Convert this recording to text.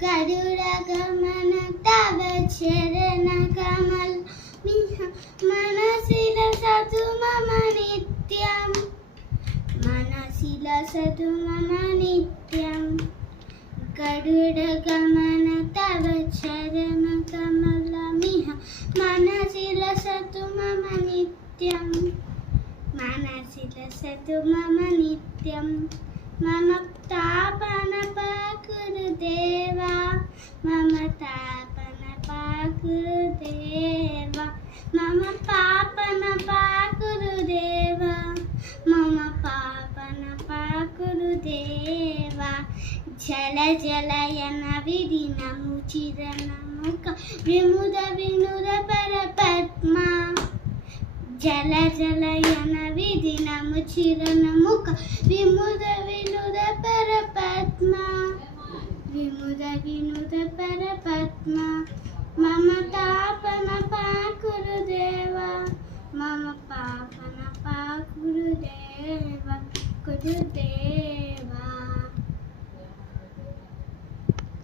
गरुडगमन तव चरण कमल मनसि लसतु मम नित्यं मनसि लसतु मम नित्यं गरुडगमन तव चरण कमलमिह मनसि लसतु मम नित्यं मनसि लसतु मम नित्यं मम तापन गुरुदेवा मम तापन गुरुदेवा मम पापन गुरुदेवा मम पापन गुरुदेवा जल जलयन विधिनमुचिरनमुख विमुद विनुद परपद्मा जल जलयन विधिनमुचिरनमुख विमुद विनुद परपद्मा विमुद विनुद परपद्मा मम तापन गुरुदेवा मम पापन गुरुदेवा गुरुदेवा।